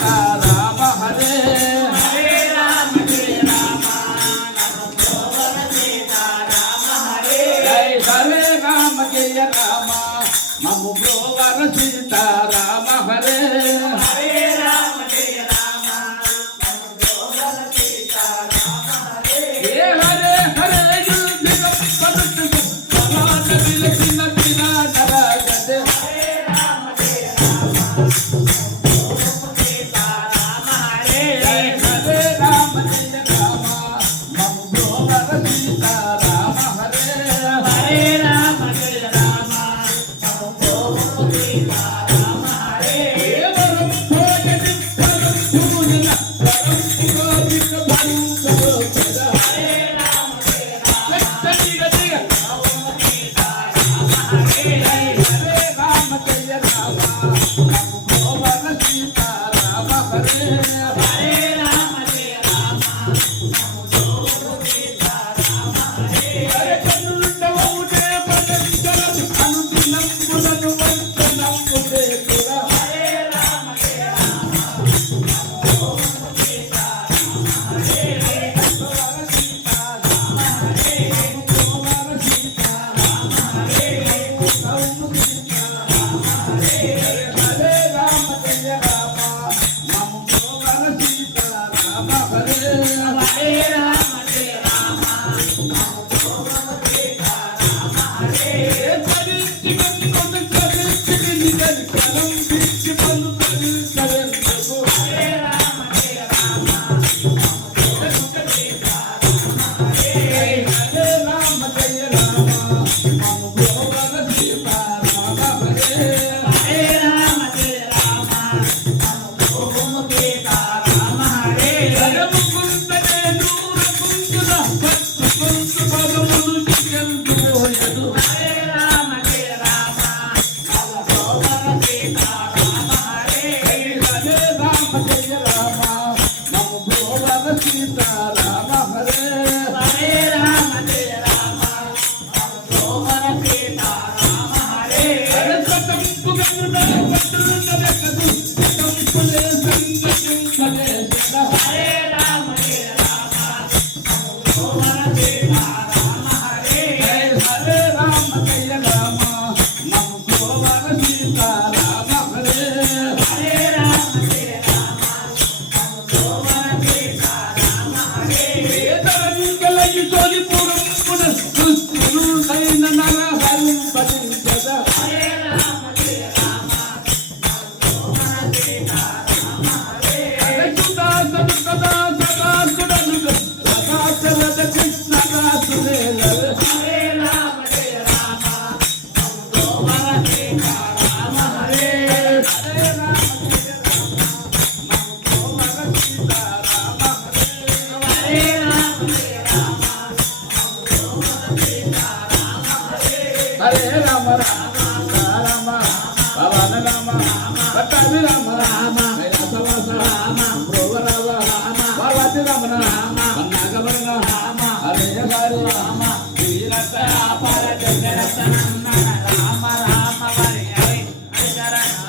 రామ హరే హరే రామ జయ రామ నమో సీతా రామ హరే జయ హరే రామ జయ రామ మము బ్రోవర సీతా రామ హరే హరే రామ జయ రామ నమో సీతా రామ హరే ఏ హరే హరే యుధిక పదుతు సమాన విలసిన విరాజర గదే హరే రామ జయ రామ సీతా రామ హరే జయ హరే రామ జయ రామ మము బ్రోవర సీతా రామ హరే హరే రామ జయ రామ నమో సీతా రామ హరే కేవలం భోజనం ఫలం భుజన పరం గోవింద భంగో చర హరే రామ జయ రామ లక్ష్మీ గదియ సీతా రామ హరే హరే రామ జయ రామ మము బ్రోవర సీతా రామ హరే హరే రామ జయ రామ నమో సీతా రామ హరే హరే కరుణవౌటే పదంతరం అనుదినంబులను వందనంబుదే పుర హరే రామ జయ రామ నమో సీతా రామ హరే బ్రోవర సీతా రామ హరే బ్రోవర సీతా రామ హరే సౌము సీతా రామ హరే హరే రామ జయ రామ మము బ్రోవర సీతా రామ హరే హరే రామ జయ రామ నమో సీతా రామ హరే చరిత్రి కన్నుకొను చరిత్రి నిజరి కలం బిచ్చి పలు కలు హరే రామ జయ రామ నమో సీతా రామ హరే హరే రామ జయ రామ మము బ్రోవర సీతా రామ హరే హరే రామ జయ రామ నమో సీతా రామ హరే జగముకుంటనే నూరకుంటున భక్తుకుంటు పదములు చికెందుయదు హరే రామ జయ రామ నమో సీతా రామ హరే హరే రామ జయ రామ మము బ్రోవర సీతా